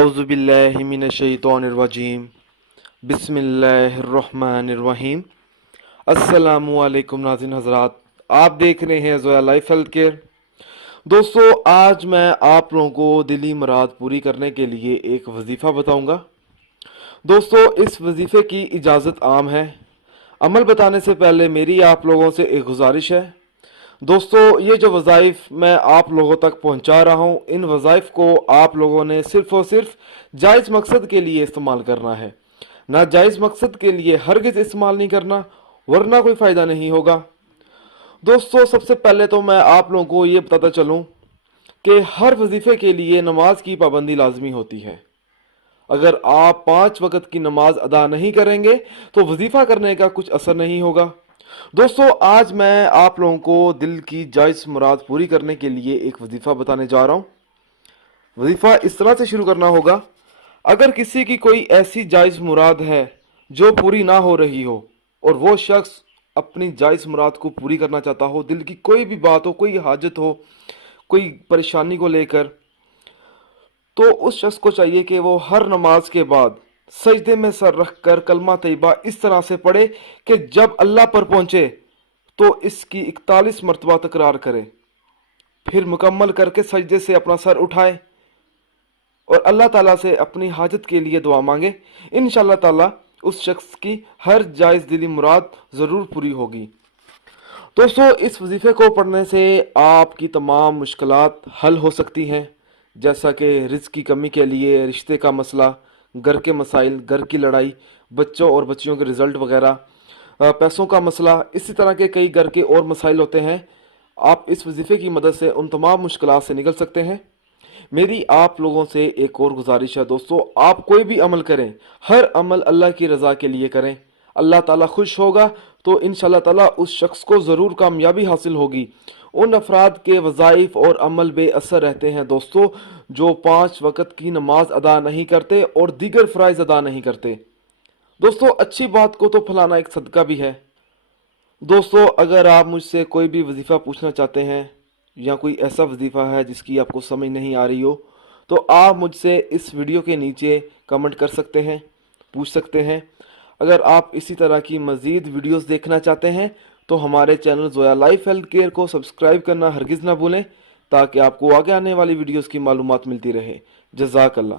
अऊज़ु बिल्लाहि मिनश शैतानिर रजीम बिस्मिल्लाहिर रहमानिर रहीम। अस्सलामु अलैकुम नाज़रीन हज़रात, आप देख रहे हैं ज़ोया लाइफ हेल्थ केयर। दोस्तों, आज मैं आप लोगों को दिली मुराद पूरी करने के लिए एक वजीफ़ा बताऊंगा। दोस्तों, इस वजीफ़े की इजाज़त आम है। अमल बताने से पहले मेरी आप लोगों से एक गुजारिश है। दोस्तों, ये जो वज़ाइफ मैं आप लोगों तक पहुंचा रहा हूं, इन वज़ाइफ को आप लोगों ने सिर्फ़ और सिर्फ जायज़ मकसद के लिए इस्तेमाल करना है। नाजायज़ मकसद के लिए हरगिज़ इस्तेमाल नहीं करना, वरना कोई फ़ायदा नहीं होगा। दोस्तों, सबसे पहले तो मैं आप लोगों को ये बताता चलूँ कि हर वजीफ़े के लिए नमाज की पाबंदी लाजमी होती है। अगर आप 5 वक्त की नमाज अदा नहीं करेंगे तो वजीफ़ा करने का कुछ असर नहीं होगा। दोस्तों, आज मैं आप लोगों को दिल की जायज़ मुराद पूरी करने के लिए एक वजीफ़ा बताने जा रहा हूँ। वजीफ़ा इस तरह से शुरू करना होगा। अगर किसी की कोई ऐसी जायज़ मुराद है जो पूरी ना हो रही हो और वो शख्स अपनी जायज़ मुराद को पूरी करना चाहता हो, दिल की कोई भी बात हो, कोई हाजत हो, कोई परेशानी को लेकर, तो उस शख्स को चाहिए कि वो हर नमाज के बाद सजदे में सर रख कर कलमा तैयबा इस तरह से पढ़े कि जब अल्लाह पर पहुंचे तो इसकी 41 मरतबा तकरार करे। फिर मुकम्मल करके सजदे से अपना सर उठाए और अल्लाह ताला से अपनी हाजत के लिए दुआ मांगे। इंशाअल्लाह ताला उस शख्स की हर जायज़ दिली मुराद ज़रूर पूरी होगी। दोस्तों, इस वजीफ़े को पढ़ने से आपकी तमाम मुश्किलात हल हो सकती हैं, जैसा कि रिज़्क़ की कमी के लिए रिश्ते का मसला, घर के मसाइल, घर की लड़ाई, बच्चों और बच्चियों के रिज़ल्ट वगैरह, पैसों का मसला, इसी तरह के कई घर के और मसाइल होते हैं। आप इस वजीफ़े की मदद से उन तमाम मुश्किलात से निकल सकते हैं। मेरी आप लोगों से एक और गुजारिश है दोस्तों, आप कोई भी अमल करें, हर अमल अल्लाह की रज़ा के लिए करें। अल्लाह ताला खुश होगा तो इंशाअल्लाह ताला उस शख्स को ज़रूर कामयाबी हासिल होगी। उन अफराद के वज़ाइफ और अमल बेअसर रहते हैं दोस्तों, जो 5 वक्त की नमाज अदा नहीं करते और दीगर फ़राइज़ अदा नहीं करते। दोस्तों, अच्छी बात को तो फैलाना एक सदका भी है। दोस्तों, अगर आप मुझसे कोई भी वजीफ़ा पूछना चाहते हैं या कोई ऐसा वजीफ़ा है जिसकी आपको समझ नहीं आ रही हो, तो आप मुझसे इस वीडियो के नीचे कमेंट कर सकते हैं, पूछ सकते हैं। अगर आप इसी तरह की मज़ीद वीडियोस देखना चाहते हैं तो हमारे channel Zoya life health care को सब्सक्राइब करना हरगिज़ ना भूलें, ताकि आपको आगे आने वाली वीडियोस की मालूमात मिलती रहे। जज़ाकल्लाह।